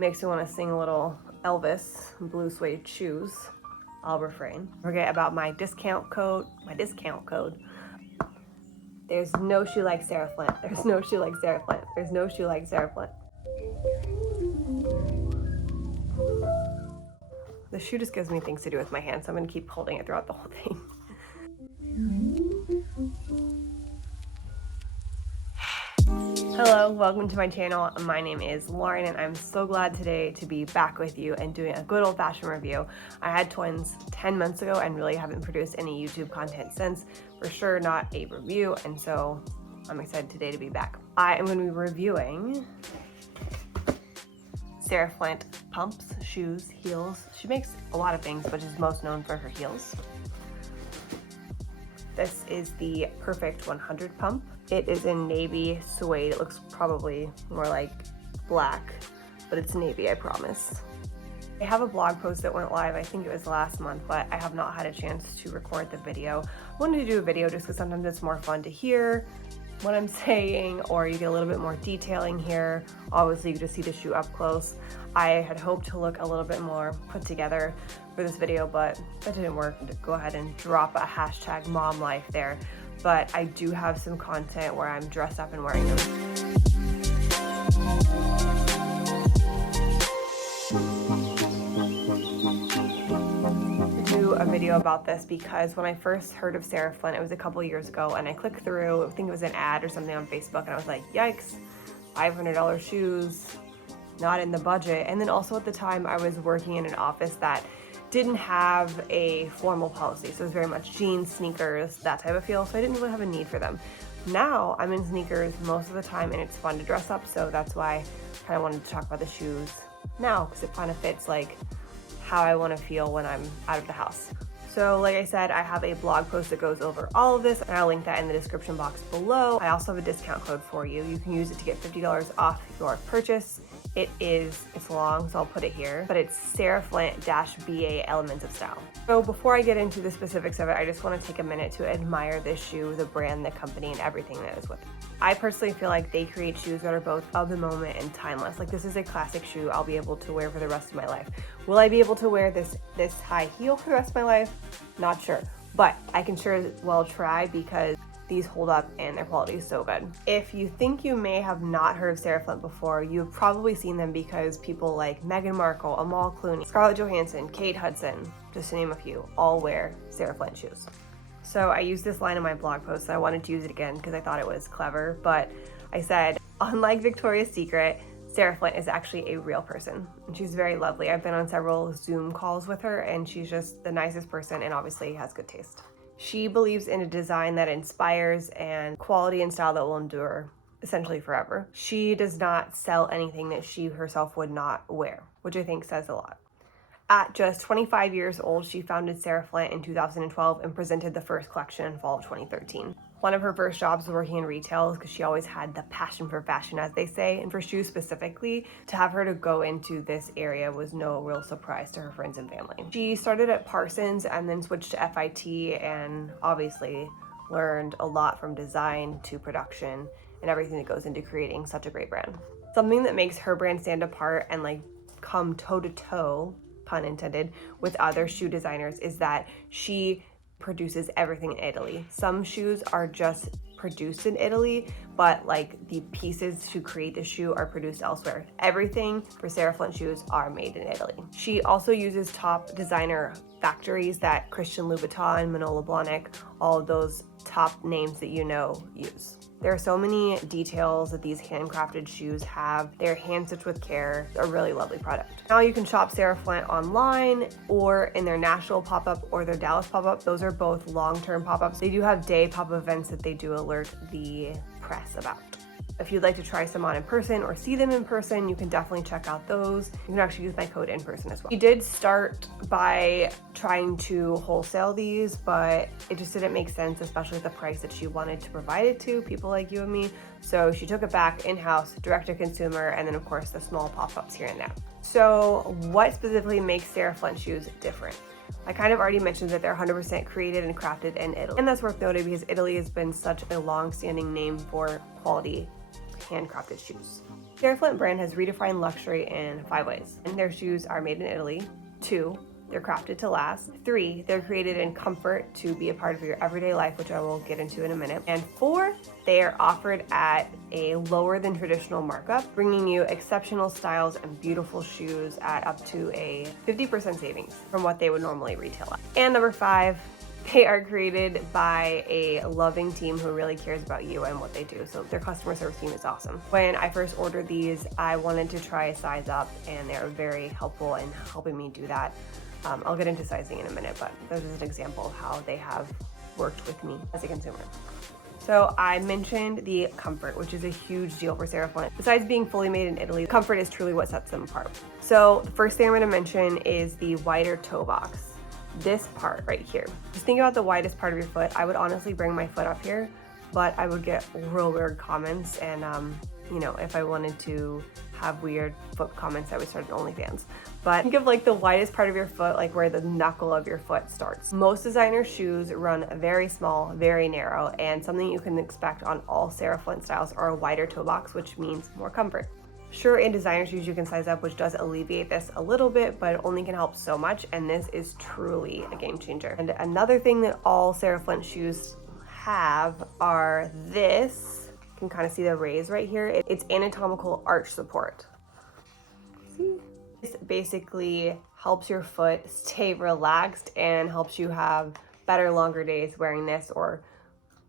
Makes me want to sing a little Elvis, blue suede shoes. I'll refrain. Forget about my discount code. There's no shoe like Sarah Flint. There's no shoe like Sarah Flint. There's no shoe like Sarah Flint. The shoe just gives me things to do with my hands, so I'm gonna keep holding it throughout the whole thing. Hello, welcome to my channel. My name is Lauren and I'm so glad today to be back with you and doing a good old-fashioned review. I had twins 10 months ago and really haven't produced any YouTube content since, for sure not a review, and so I'm excited today to be back. I am going to be reviewing Sarah Flint pumps, shoes, heels. She makes a lot of things, but is most known for her heels. This is the Perfect 100 pump. It is in navy suede. It looks probably more like black, but it's navy, I promise. I have a blog post that went live, I think it was last month, but I have not had a chance to record the video. I wanted to do a video just because sometimes it's more fun to hear what I'm saying, or you get a little bit more detailing here. Obviously, you just see the shoe up close. I had hoped to look a little bit more put together for this video, but that didn't work. Go ahead and drop a hashtag mom life there. But I do have some content where I'm dressed up and wearing them. Do a video about this because when I first heard of Sarah Flint, it was a couple years ago, and I clicked through, I think it was an ad or something on Facebook, and I was like, yikes, $500 shoes, not in the budget. And then also at the time I was working in an office that didn't have a formal policy, so it was very much jeans, sneakers, that type of feel, so I didn't really have a need for them. Now I'm in sneakers most of the time and it's fun to dress up, so that's why I kind of wanted to talk about the shoes now, because it kind of fits like how I want to feel when I'm out of the house. So like I said, I have a blog post that goes over all of this, and I'll link that in the description box below. I also have a discount code for you. You can use it to get $50 off your purchase. It's long, so I'll put it here, but it's Sarah Flint-BA Elements of Style. So before I get into the specifics of it, I just want to take a minute to admire this shoe, the brand, the company, and everything that is with it. I personally feel like they create shoes that are both of the moment and timeless. Like, this is a classic shoe I'll be able to wear for the rest of my life. Will I be able to wear this high heel for the rest of my life? Not sure, but I can sure as well try because these hold up and their quality is so good. If you think you may have not heard of Sarah Flint before, you've probably seen them because people like Meghan Markle, Amal Clooney, Scarlett Johansson, Kate Hudson, just to name a few, all wear Sarah Flint shoes. So I used this line in my blog post, and I wanted to use it again because I thought it was clever, but I said, unlike Victoria's Secret, Sarah Flint is actually a real person, and she's very lovely. I've been on several Zoom calls with her, and she's just the nicest person and obviously has good taste. She believes in a design that inspires and quality and style that will endure essentially forever. She does not sell anything that she herself would not wear, which I think says a lot. At just 25 years old, she founded Sarah Flint in 2012 and presented the first collection in fall of 2013. One of her first jobs was working in retail because she always had the passion for fashion, as they say, and for shoes specifically. To have her to go into this area was no real surprise to her friends and family. She started at Parsons and then switched to FIT, and obviously learned a lot from design to production and everything that goes into creating such a great brand. Something that makes her brand stand apart and like come toe to toe, pun intended, with other shoe designers is that she produces everything in Italy. Some shoes are just produced in Italy, but like the pieces to create the shoe are produced elsewhere. Everything for Sarah Flint shoes are made in Italy. She also uses top designer factories that Christian Louboutain, Manolo Blahnik, all of those top names that you know use. There are so many details that these handcrafted shoes have. They're hand stitched with care. They're a really lovely product. Now you can shop Sarah Flint online or in their Nashville pop-up or their Dallas pop-up. Those are both long-term pop-ups. They do have day pop-up events that they do alert the press about. If you'd like to try some on in person or see them in person, you can definitely check out those. You can actually use my code in person as well. She did start by trying to wholesale these, but it just didn't make sense, especially at the price that she wanted to provide it to people like you and me. So she took it back in-house, direct to consumer, and then of course the small pop-ups here and there. So what specifically makes Sarah Flint shoes different? I kind of already mentioned that they're 100% created and crafted in Italy. And that's worth noting because Italy has been such a long-standing name for quality handcrafted shoes. Sarah Flint brand has redefined luxury in 5 ways. And their shoes are made in Italy. 2, they're crafted to last. 3, they're created in comfort to be a part of your everyday life, which I will get into in a minute. And 4, they are offered at a lower than traditional markup, bringing you exceptional styles and beautiful shoes at up to a 50% savings from what they would normally retail at. And number 5, they are created by a loving team who really cares about you and what they do. So their customer service team is awesome. When I first ordered these, I wanted to try a size up, and they're very helpful in helping me do that. I'll get into sizing in a minute, but this is an example of how they have worked with me as a consumer. So I mentioned the comfort, which is a huge deal for Sarah Flint. Besides being fully made in Italy, comfort is truly what sets them apart. So the first thing I'm going to mention is the wider toe box. This part right here. Just think about the widest part of your foot. I would honestly bring my foot up here, but I would get real weird comments, and you know, if I wanted to have weird foot comments, I would start an OnlyFans. But think of like the widest part of your foot, like where the knuckle of your foot starts. Most designer shoes run very small, very narrow, and something you can expect on all Sarah Flint styles are a wider toe box, which means more comfort. Sure, in designer shoes you can size up, which does alleviate this a little bit, but it only can help so much, and this is truly a game changer. And another thing that all Sarah Flint shoes have are this. You can kind of see the raise right here. It's anatomical arch support. See? This basically helps your foot stay relaxed and helps you have better, longer days wearing this, or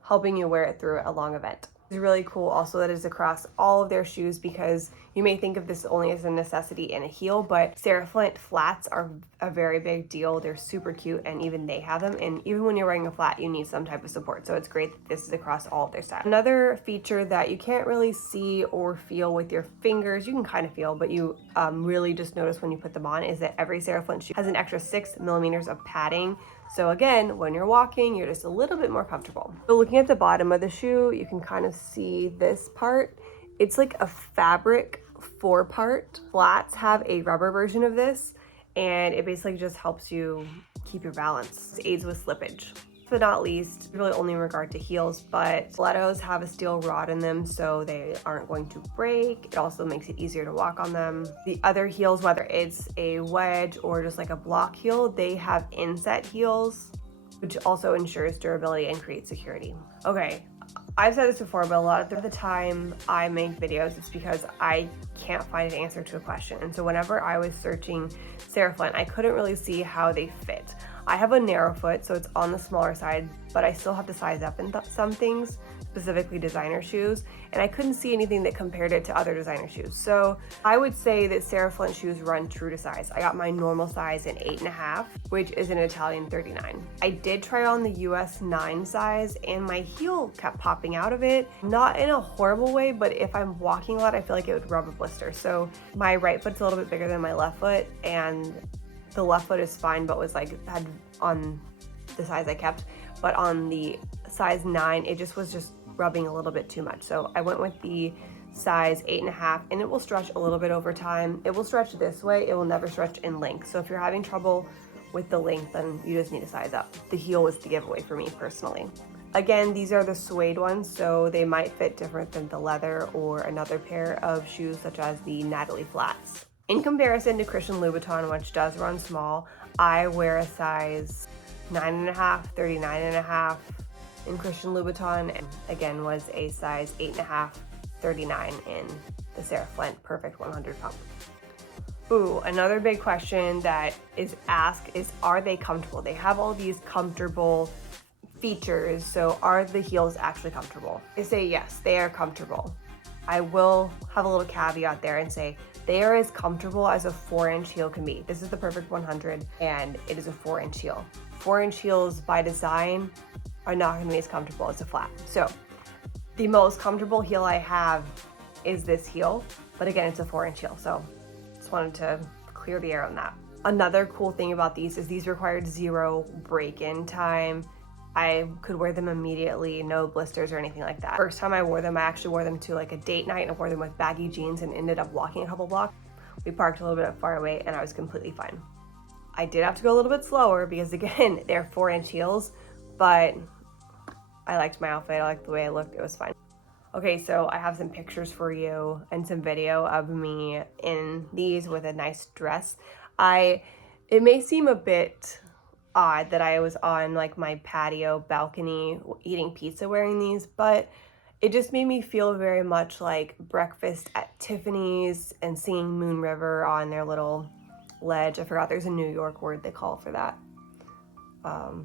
helping you wear it through a long event. It's really cool also that it's across all of their shoes, because you may think of this only as a necessity in a heel, but Sarah Flint flats are a very big deal. They're super cute, and even they have them, and even when you're wearing a flat, you need some type of support, so it's great that this is across all of their styles. Another feature that you can't really see or feel with your fingers, you can kind of feel, but you really just notice when you put them on, is that every Sarah Flint shoe has an extra 6 millimeters of padding. So again, when you're walking, you're just a little bit more comfortable. So looking at the bottom of the shoe, you can kind of see this part. It's like a fabric Forepart. Flats have a rubber version of this, and it basically just helps you keep your balance. It aids with slippage. But not least, really only in regard to heels, but stilettos have a steel rod in them, so they aren't going to break. It also makes it easier to walk on them. The other heels, whether it's a wedge or just like a block heel, they have inset heels, which also ensures durability and creates security. Okay, I've said this before, but a lot of the time I make videos, it's because I can't find an answer to a question. And so whenever I was searching Sarah Flint, I couldn't really see how they fit. I have a narrow foot, so it's on the smaller side, but I still have to size up in some things, specifically designer shoes, and I couldn't see anything that compared it to other designer shoes. So I would say that Sarah Flint shoes run true to size. I got my normal size in 8.5, which is an Italian 39. I did try on the US 9 size, and my heel kept popping out of it. Not in a horrible way, but if I'm walking a lot, I feel like it would rub a blister. So my right foot's a little bit bigger than my left foot, and the left foot is fine, but was like, had on the size I kept, but on the size 9, it just was rubbing a little bit too much. So I went with the size 8.5, and it will stretch a little bit over time. It will stretch this way, it will never stretch in length. So if you're having trouble with the length, then you just need to size up. The heel was the giveaway for me personally. Again, these are the suede ones, so they might fit different than the leather or another pair of shoes such as the Natalie flats. In comparison to Christian Louboutain, which does run small, I wear a size 9.5, 39.5 in Christian Louboutain, and again was a size 8.5, 39 in the Sarah Flint Perfect 100 Pump. Ooh, another big question that is asked is, are they comfortable? They have all these comfortable features, so are the heels actually comfortable? I say yes, they are comfortable. I will have a little caveat there and say they are as comfortable as a 4-inch heel can be. This is the Perfect 100, and it is a 4-inch heel. 4-inch heels by design are not going to be as comfortable as a flat. So the most comfortable heel I have is this heel, but again, it's a 4-inch heel. So just wanted to clear the air on that. Another cool thing about these is these required 0 break-in time. I could wear them immediately, no blisters or anything like that. First time I wore them, I actually wore them to like a date night, and I wore them with baggy jeans and ended up walking a couple blocks. We parked a little bit far away, and I was completely fine. I did have to go a little bit slower because again, they're 4-inch heels, but I liked my outfit, I liked the way I looked, it was fine. Okay, so I have some pictures for you and some video of me in these with a nice dress. It may seem a bit odd that I was on like my patio balcony eating pizza wearing these, but it just made me feel very much like breakfast at Tiffany's and singing Moon River on their little ledge. I forgot there's a New York word they call for that.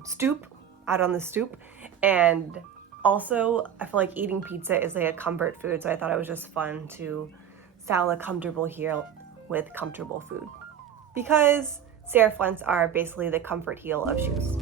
Stoop, out on the stoop. And also, I feel like eating pizza is like a comfort food, so I thought it was just fun to style a comfortable heel with comfortable food. Because Sarah Flints are basically the comfort heel of shoes.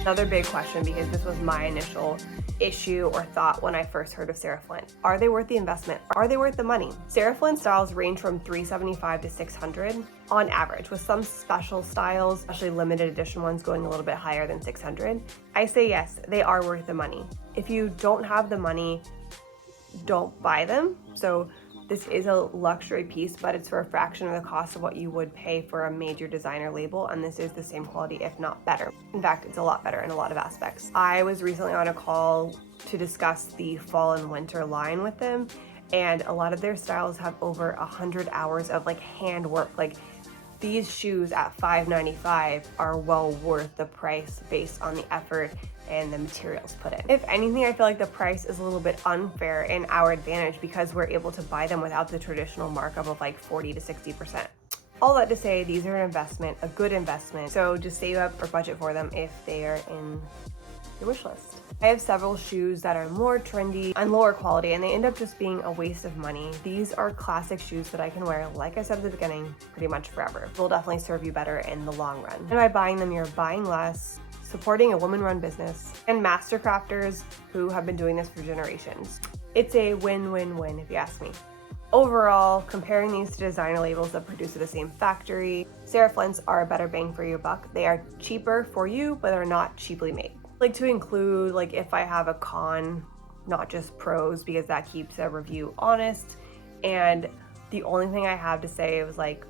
Another big question, because this was my initial issue or thought when I first heard of Sarah Flint. Are they worth the investment? Are they worth the money? Sarah Flint styles range from $375 to $600 on average, with some special styles, especially limited edition ones, going a little bit higher than $600. I say yes, they are worth the money. If you don't have the money, don't buy them. So this is a luxury piece, but it's for a fraction of the cost of what you would pay for a major designer label, and this is the same quality, if not better. In fact, it's a lot better in a lot of aspects. I was recently on a call to discuss the fall and winter line with them, and a lot of their styles have over 100 hours of like handwork. Like, these shoes at $5.95 are well worth the price based on the effort and the materials put in. If anything, I feel like the price is a little bit unfair in our advantage because we're able to buy them without the traditional markup of like 40 to 60%. All that to say, these are an investment, a good investment. So just save up or budget for them if they are in your wish list. I have several shoes that are more trendy and lower quality, and they end up just being a waste of money. These are classic shoes that I can wear, like I said at the beginning, pretty much forever. They'll definitely serve you better in the long run. And by buying them, you're buying less, supporting a woman-run business, and master crafters who have been doing this for generations. It's a win-win-win if you ask me. Overall, comparing these to designer labels that produce at the same factory, Sarah Flints are a better bang for your buck. They are cheaper for you, but are not cheaply made. I like to include, like, if I have a con, not just pros, because that keeps a review honest. And the only thing I have to say was like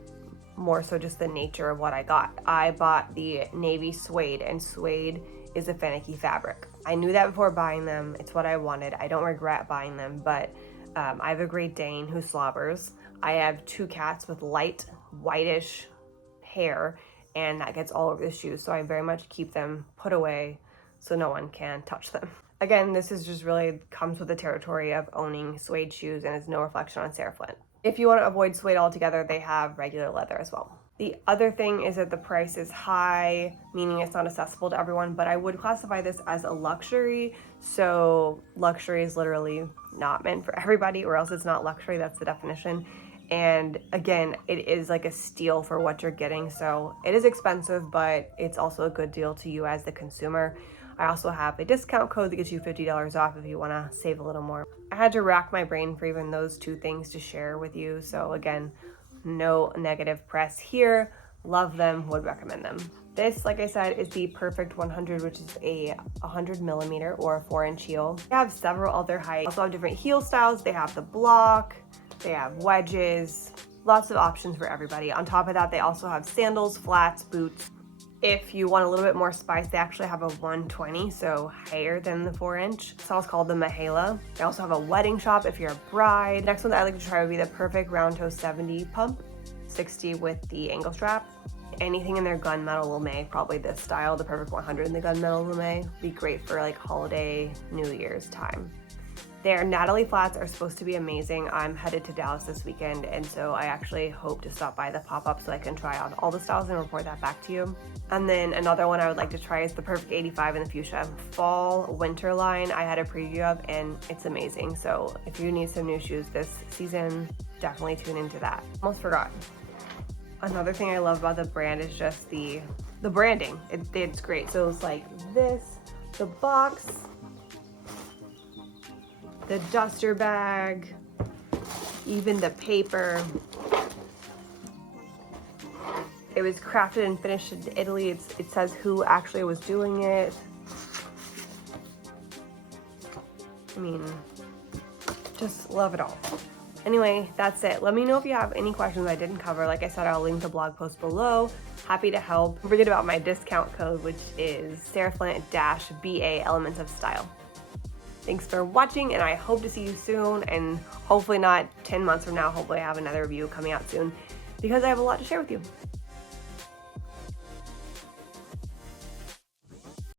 more so just the nature of what I got. I bought the navy suede, and suede is a finicky fabric. I knew that before buying them. It's what I wanted. I don't regret buying them, but I have a Great Dane who slobbers. I have two cats with light whitish hair, and that gets all over the shoes. So I very much keep them put away so no one can touch them. Again, this is just really comes with the territory of owning suede shoes, and is no reflection on Sarah Flint. If you want to avoid suede altogether, they have regular leather as well. The other thing is that the price is high, meaning it's not accessible to everyone, but I would classify this as a luxury. So luxury is literally not meant for everybody, or else it's not luxury. That's the definition. And again, it is like a steal for what you're getting. So it is expensive, but it's also a good deal to you as the consumer. I also have a discount code that gets you $50 off if you want to save a little more. I had to rack my brain for even those two things to share with you. So again, no negative press here. Love them, would recommend them. This, like I said, is the Perfect 100, which is a 100 millimeter or a 4-inch heel. They have several other heights. Also have different heel styles. They have the block, they have wedges, lots of options for everybody. On top of that, they also have sandals, flats, boots. If you want a little bit more spice, they actually have a 120, so higher than the 4-inch. This is called the Mahala. They also have a wedding shop if you're a bride. Next one that I'd like to try would be the Perfect Round Toe 70 pump, 60 with the angle strap. Anything in their gunmetal lame, probably this style, the Perfect 100 in the gunmetal lame, be great for like holiday, New Year's time. Their Natalie flats are supposed to be amazing. I'm headed to Dallas this weekend, and so I actually hope to stop by the pop-up so I can try on all the styles and report that back to you. And then another one I would like to try is the Perfect 85 in the fuchsia fall winter line. I had a preview of, and it's amazing. So if you need some new shoes this season, definitely tune into that. Almost forgot. Another thing I love about the brand is just the branding. It's great. So it's like this, the box, the duster bag, even the paper. It was crafted and finished in Italy. It says who actually was doing it. I mean, just love it all. Anyway, that's it. Let me know if you have any questions I didn't cover. Like I said, I'll link the blog post below. Happy to help. Don't forget about my discount code, which is SARAHFLINT-BA Elements of Style. Thanks for watching, and I hope to see you soon, and hopefully not 10 months from now. Hopefully I have another review coming out soon because I have a lot to share with you.